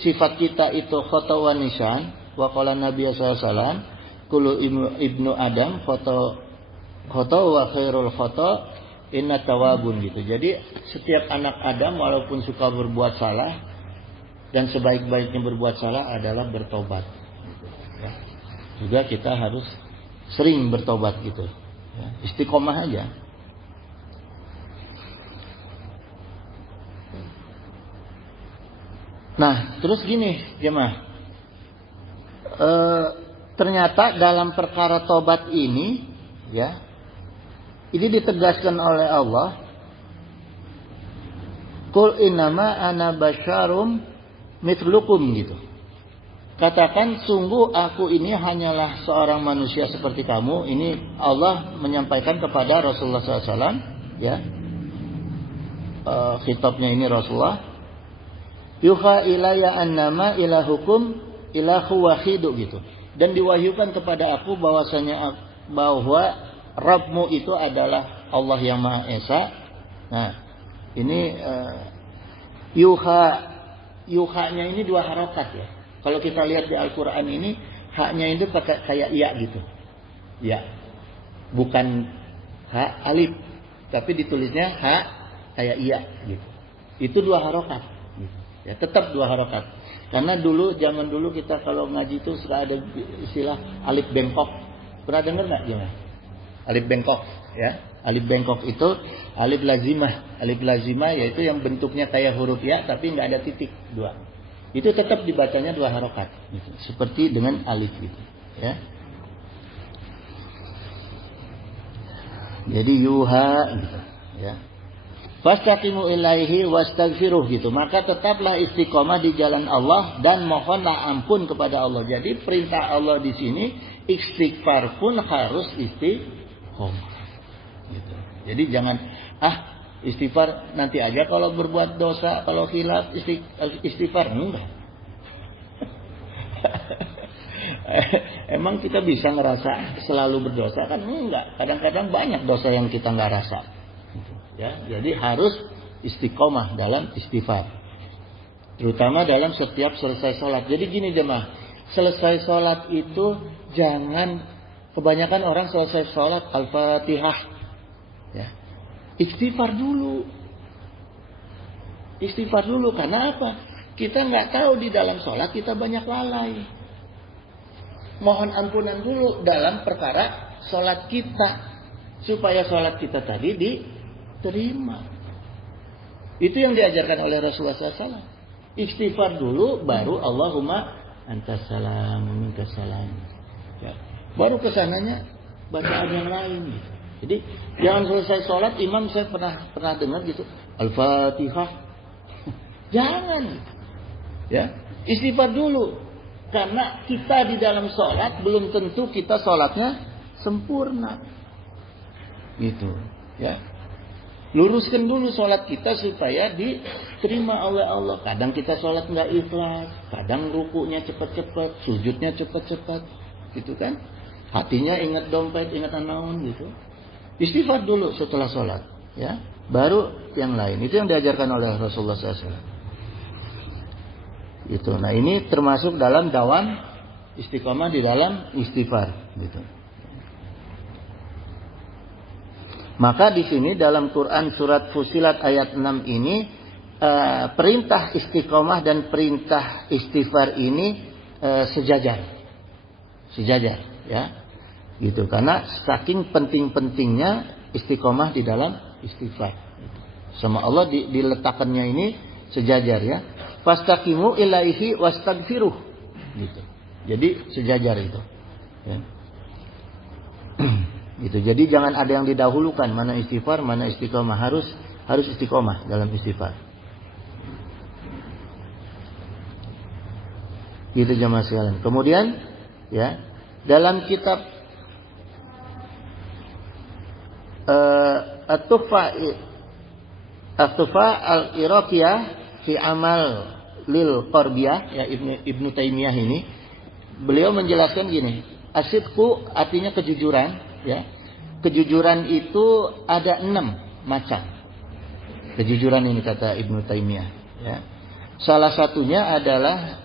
sifat kita itu khata wa nisan, wa qala Nabi sallallahu alaihi wasallam, kullu ibnu adam khata wa khairul khata inna tawabun gitu. Jadi setiap anak Adam walaupun suka berbuat salah, dan sebaik-baiknya berbuat salah adalah bertobat gitu, ya. Juga kita harus sering bertobat gitu ya. Istiqomah aja. Nah, terus gini, jemaah. Ternyata dalam perkara tobat ini, ya, ini ditegaskan oleh Allah. Qul innama ana basyarum mithlukum gitu. Katakan sungguh aku ini hanyalah seorang manusia seperti kamu. Ini Allah menyampaikan kepada Rasulullah SAW, ya. Khitabnya ini Rasulullah. Yuha ilayya annama ilahukum ilahu wahidu gitu. Dan diwahyukan kepada aku bahwasanya bahwa Rabbmu itu adalah Allah yang Maha Esa. Nah, ini yuhanya ini 2 harokat ya. Kalau kita lihat di Al-Quran ini, haknya itu pakai kayak iya gitu. Ya, bukan ha alif, tapi ditulisnya ha kayak iya gitu. Itu 2 harokat. Gitu. Ya, tetap 2 harokat. Karena zaman dulu kita kalau ngaji itu sudah ada istilah alif bengkok. Pernah dengar nggak gimana? Alif bengkok, ya. Alif bengkok itu alif lazimah. Alif lazimah yaitu yang bentuknya kayak huruf ya, tapi nggak ada titik 2. Itu tetap dibacanya 2 harokat, gitu. Seperti dengan alif gitu, ya. Jadi yuha, gitu, ya. Fastaqimu ilaihi wastaghfiruh gitu. Maka tetaplah istiqomah di jalan Allah dan mohonlah ampun kepada Allah. Jadi perintah Allah di sini istighfar pun harus istiqomah. Gitu. Jadi jangan istighfar nanti aja kalau berbuat dosa, kalau khilaf istighfar enggak. Emang kita bisa ngerasa selalu berdosa kan? Enggak. Kadang-kadang banyak dosa yang kita nggak rasa. Ya, jadi harus istiqomah dalam istighfar, terutama dalam setiap selesai sholat. Jadi gini jemaah, selesai sholat itu jangan, kebanyakan orang selesai sholat Al-Fatihah, ya, istighfar dulu, karena apa? Kita nggak tahu di dalam sholat kita banyak lalai. Mohon ampunan dulu dalam perkara sholat kita, supaya sholat kita tadi diterima. Itu yang diajarkan oleh Rasulullah SAW. Istighfar dulu, baru Allahumma antas salam minkas salam. Ya. Baru kesananya bacaan yang lain. Gitu. Jadi jangan selesai sholat imam, saya pernah dengar gitu, Al-Fatihah. Jangan. Ya, istighfar dulu. Karena kita di dalam sholat belum tentu kita sholatnya sempurna. Gitu. Ya. Luruskan dulu sholat kita supaya diterima oleh Allah. Kadang kita sholat nggak ikhlas, kadang rukunya cepat-cepat, sujudnya cepat-cepat, gitu kan? Hatinya ingat dompet, ingat naon gitu. Istighfar dulu setelah sholat, ya. Baru yang lain. Itu yang diajarkan oleh Rasulullah SAW. Itu. Nah ini termasuk dalam dawam istiqomah di dalam istighfar, gitu. Maka di sini dalam Quran surat Fusilat ayat 6 ini perintah istiqomah dan perintah istighfar ini sejajar, ya, gitu. Karena saking penting-pentingnya istiqomah di dalam istighfar, sama Allah diletakkannya ini sejajar, ya. Fastaqimu ilaihi wastagfiruh, gitu. Jadi sejajar itu, ya. Gitu. Jadi jangan ada yang didahulukan, mana istighfar, mana istiqomah. Harus istiqomah dalam istighfar. Gitu jemaah sekalian. Kemudian, ya, dalam kitab At-Tuhfa al-Iraqiyah fi amal lil Qarbiyah, ya, Ibnu Taimiyah ini, beliau menjelaskan gini, asidqu artinya kejujuran. Ya, kejujuran itu ada 6 macam. Kejujuran ini kata Ibnu Taimiyah. Ya. Salah satunya adalah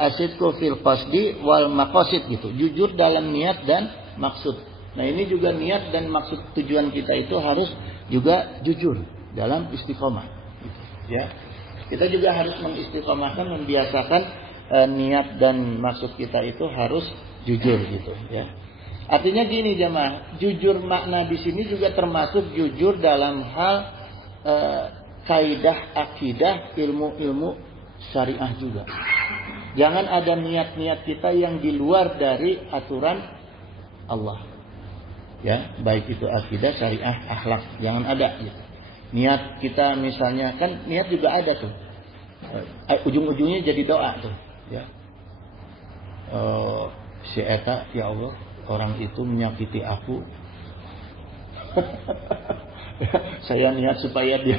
asidqu fil qasdi wal maqasid, gitu. Jujur dalam niat dan maksud. Nah ini juga niat dan maksud tujuan kita itu harus juga jujur dalam istiqomah. Gitu. Ya, kita juga harus mengistiqomahkan, membiasakan niat dan maksud kita itu harus jujur, gitu. Ya. Artinya gini jemaah, jujur makna di sini juga termasuk jujur dalam hal kaidah akidah, ilmu-ilmu syariah juga. Jangan ada niat-niat kita yang di luar dari aturan Allah. Ya, baik itu akidah, syariah, akhlak, jangan ada. Gitu. Niat kita misalnya, kan niat juga ada tuh. Ujung-ujungnya jadi doa tuh. Ya. Si eta, ya Allah, orang itu menyakiti aku. Saya niat supaya dia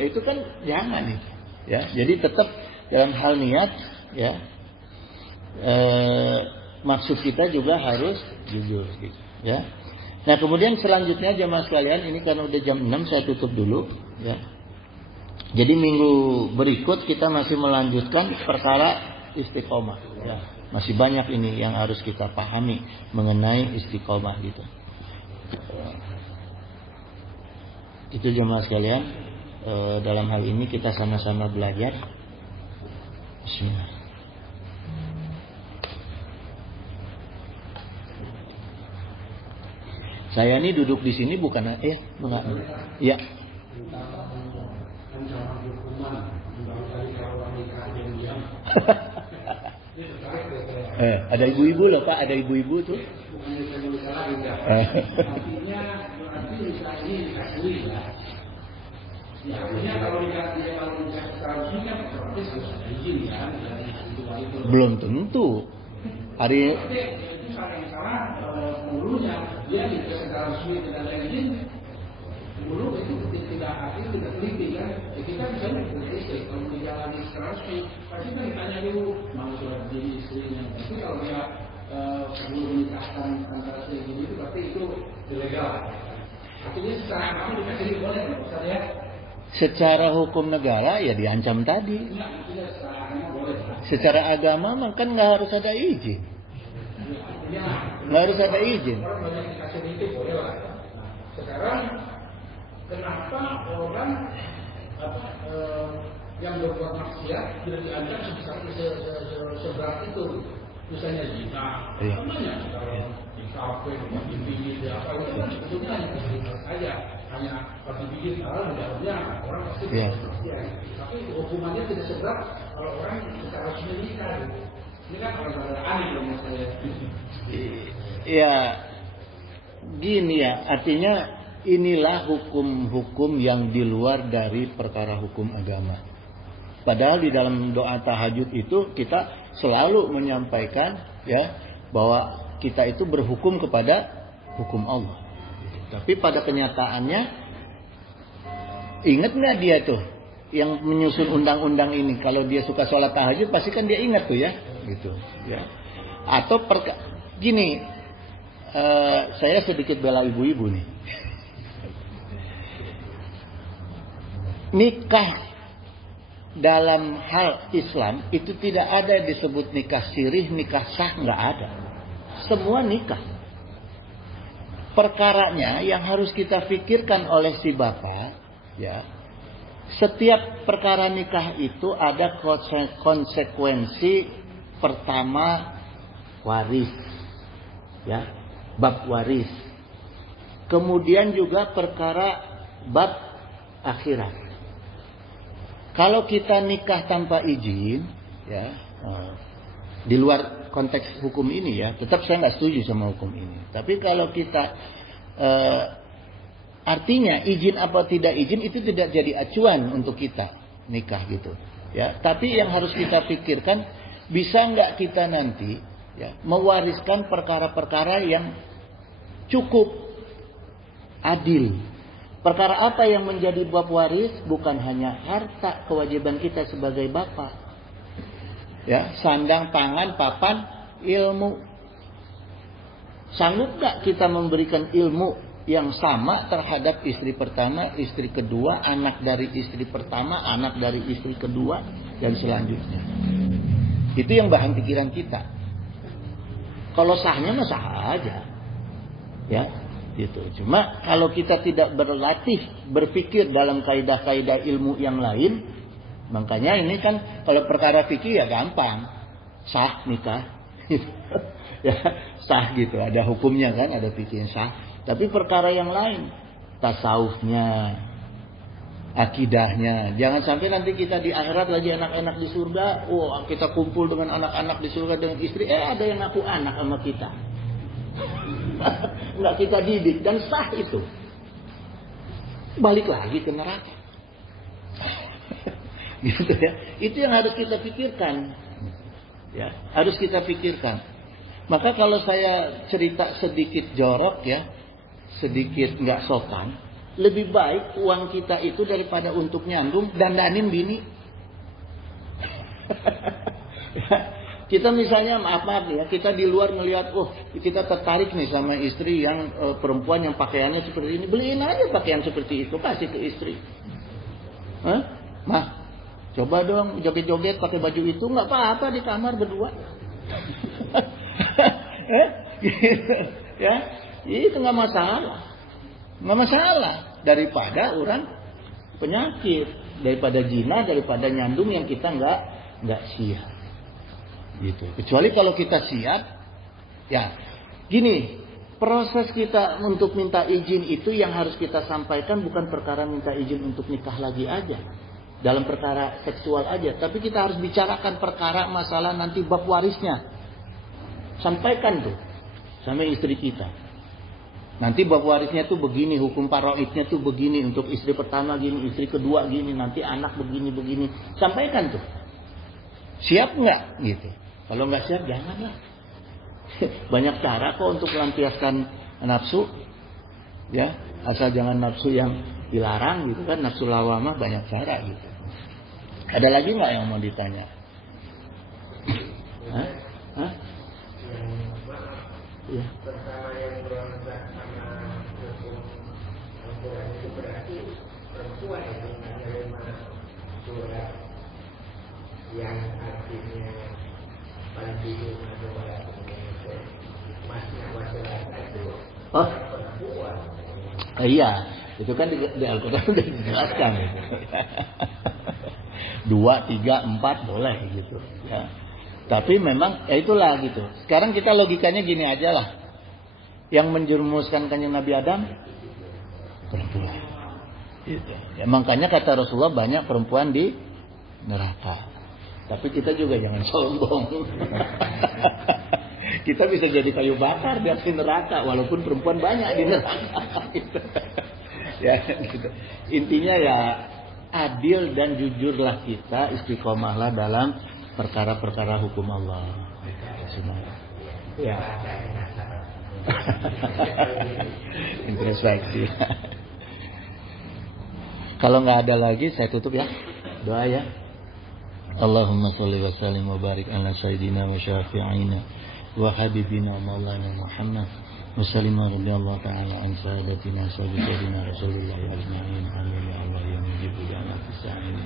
itu kan jangan itu, ya. Jadi tetap dalam hal niat, ya, maksud kita juga harus jujur, gitu, ya. Nah kemudian selanjutnya jemaah sekalian, ini karena udah jam 6 saya tutup dulu, ya. Jadi minggu berikut kita masih melanjutkan perkara istiqomah, ya. Masih banyak ini yang harus kita pahami mengenai istiqomah, gitu. Itu jemaah sekalian, dalam hal ini kita sama-sama belajar. Bismillah. Saya ini duduk di sini bukan enggak. Ya. Ada ibu-ibu loh Pak, ada ibu-ibu tuh. Artinya berarti misalnya ini dikasih ya. Ya, artinya kalau dikasih seharusnya otomatis harus ada izin ya. Belum tentu. Hari itu salah penghulunya dia dikasih secara resmi tidak ada izin. Dulu itu tidak artinya tidak teliti kan. Kita misalnya punya istri, kalau dijalani secara resmi pasti kan ditanya dulu mau sudah jadi istrinya. Tapi kalau dia sebelum menikahkan antara istri ini itu berarti itu ilegal. Artinya secara agama dikasih boleh kan Ustaz ya? Secara hukum negara ya diancam tadi. Secara agama kan nggak harus ada izin. Nggak harus ada izin. Orang banyak dikasih itu boleh lah. Sekarang kenapa orang yang berbuat maksiat tidak diancam seberat itu? Misalnya zina, namanya kalau di kafe, di pinggir, di apa itu kan sebetulnya hanya fasilitas saja, hanya di pinggir, kalau di dalamnya orang pasti maksiat. Tapi hukumannya tidak seberat kalau orang secara resmi nikah. Ini kan orang aneh dong saya. Ya, gini ya, artinya inilah hukum-hukum yang di luar dari perkara hukum agama. Padahal di dalam doa tahajud itu kita selalu menyampaikan ya bahwa kita itu berhukum kepada hukum Allah. Tapi pada kenyataannya, ingat nggak dia tuh yang menyusun undang-undang ini? Kalau dia suka sholat tahajud, pasti kan dia ingat tuh ya, gitu. Ya. Atau gini, saya sedikit bela ibu-ibu nih. Nikah dalam hal Islam itu tidak ada disebut nikah sirih, nikah sah, nggak ada. Semua nikah. Perkaranya yang harus kita pikirkan oleh si bapak, ya, setiap perkara nikah itu ada konsekuensi. Pertama, waris, ya, bab waris. Kemudian juga perkara bab akhirat. Kalau kita nikah tanpa izin, ya, di luar konteks hukum ini ya, tetap saya nggak setuju sama hukum ini. Tapi kalau kita artinya izin apa tidak izin itu tidak jadi acuan untuk kita nikah gitu, ya. Tapi yang harus kita pikirkan, bisa nggak kita nanti ya mewariskan perkara-perkara yang cukup adil. Perkara apa yang menjadi bab waris? Bukan hanya harta, kewajiban kita sebagai bapak. Ya, sandang, pangan, papan, ilmu. Sanggup gak kita memberikan ilmu yang sama terhadap istri pertama, istri kedua, anak dari istri pertama, anak dari istri kedua, dan selanjutnya. Itu yang bahan pikiran kita. Kalau sahnya mah sah aja. Ya. Gitu. Cuma kalau kita tidak berlatih berpikir dalam kaidah-kaidah ilmu yang lain, makanya ini kan kalau perkara fikih ya gampang, sah nikah, ya sah gitu, ada hukumnya kan, ada fikih yang sah. Tapi perkara yang lain, tasawufnya, akidahnya, jangan sampai nanti kita di akhirat lagi enak-enak di surga, kita kumpul dengan anak-anak di surga dengan istri, ada yang ngaku anak sama kita. Nggak kita didik dan sah itu, balik lagi ke neraka. Gitu ya. Itu yang harus kita pikirkan, ya harus kita pikirkan. Maka kalau saya cerita sedikit jorok ya, sedikit nggak sopan, lebih baik uang kita itu daripada untuk nyambung dandanin bini. Kita misalnya maaf ya, kita di luar ngelihat, kita tertarik nih sama istri yang perempuan yang pakaiannya seperti ini, beliin aja pakaian seperti itu, kasih ke istri. Mah, coba dong joget-joget pakai baju itu, nggak apa-apa di kamar berdua. Ya, itu nggak masalah, daripada orang penyakit, daripada zina, daripada nyandung yang kita nggak siap. Gitu. Kecuali kalau kita siap, ya gini, proses kita untuk minta izin itu yang harus kita sampaikan bukan perkara minta izin untuk nikah lagi aja, dalam perkara seksual aja, tapi kita harus bicarakan perkara masalah nanti bab warisnya. Sampaikan tuh sama istri kita. Nanti bab warisnya tuh begini, hukum faraidnya tuh begini, untuk istri pertama gini, istri kedua gini, nanti anak begini. Sampaikan tuh. Siap nggak gitu? Kalau nggak siap janganlah. Banyak cara kok untuk melampiaskan nafsu, ya asal jangan nafsu yang dilarang gitu kan, nafsu lawamah banyak cara gitu. Ada lagi nggak yang mau ditanya? Hah? Ya. Pertama yang berontak sama hukum Al-Quran itu berarti perempuan yang menerima surat yang artinya Pantidu Madura Masnya Wasilata itu perempuan. Iya, itu kan di Al-Quran sudah dijelaskan. 2, 3, 4 boleh gitu. Ya. Tapi memang ya itulah gitu. Sekarang kita logikanya gini aja lah. Yang menjerumuskan Kanjeng Nabi Adam perempuan. Gitu. Ya, makanya kata Rasulullah banyak perempuan di neraka. Tapi kita juga jangan sombong. Kita bisa jadi kayu bakar di api neraka walaupun perempuan banyak di neraka. Ya, gitu. Intinya ya adil dan jujurlah kita, istiqomahlah dalam perkara-perkara hukum Allah. Ya. Introspeksi. Kalau nggak ada lagi saya tutup ya. Doa ya. Allahumma sholli wa sallim wa barik ala sayyidina wa syafi'ina wa habibina maulana Muhammad wa sallim radhiyallahu ta'ala an sayyidatina sayyidina Rasulullah ajma'in. Amin ya Allah ya mujibu ya nafsa'in.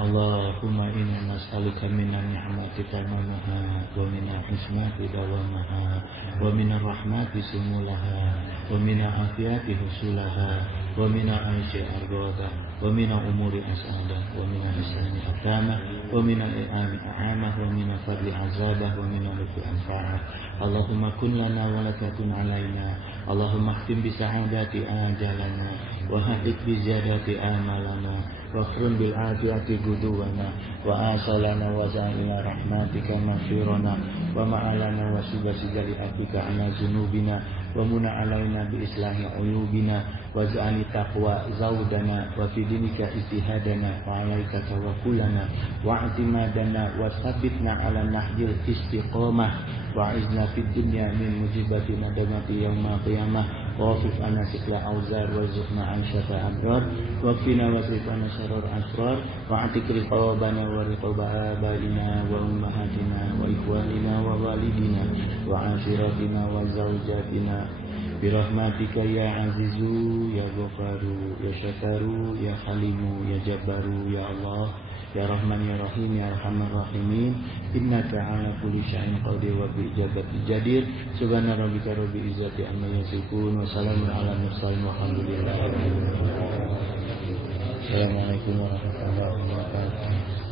Allahumma inna nas'aluka minan ni'matika manaha wa minal hikmati dawamaha wa minar rahmati sumulaha wa minal afiyati husulaha wa minal aishi argoda wa minal umuri as'ada wa minal isani akama wa minal i'ami a'amah wa minal fadli azabah wa minal lufi anfa'ah. Allahumma kun lana wa lakatun alayna. Allahumma khtim bi sa'adati ajalana wa hafid bi ziyadati amalana واغفر بالعافية قدونا وآصلنا وزائنا رحمتك مغفرنا ومعلنا وسب سجل أبك على ذنوبنا ومن علينا بإصلاح عيوبنا واجعل التقوى زودنا وفي دينك اجتهادنا وعليك توكلنا واعتمادنا وثبتنا على نهج الاستقامة وعزنا في الدنيا من مجيبة ندمة يوم القيامة ووفق أنا سكل أوزار وارزقنا عيشة أبرار واكفنا واصرف عنا شرور الأشرار واعتق رقابنا ورقاب آبائنا وأمهاتنا وإخواننا ووالدنا وعاشراتنا وزوجاتنا برحمتك يا عزيز يا غفار يا شكر يا حليم يا جبار يا الله يا رحمن يا رحيم يا أرحم الراحمين إنك على كل شيء قدير وبإجابة جدير سبحان ربك رب العزة عما يصفون وسلام على المرسلين والحمد لله رب العالمين. Assalamualaikum warahmatullahi wabarakatuh.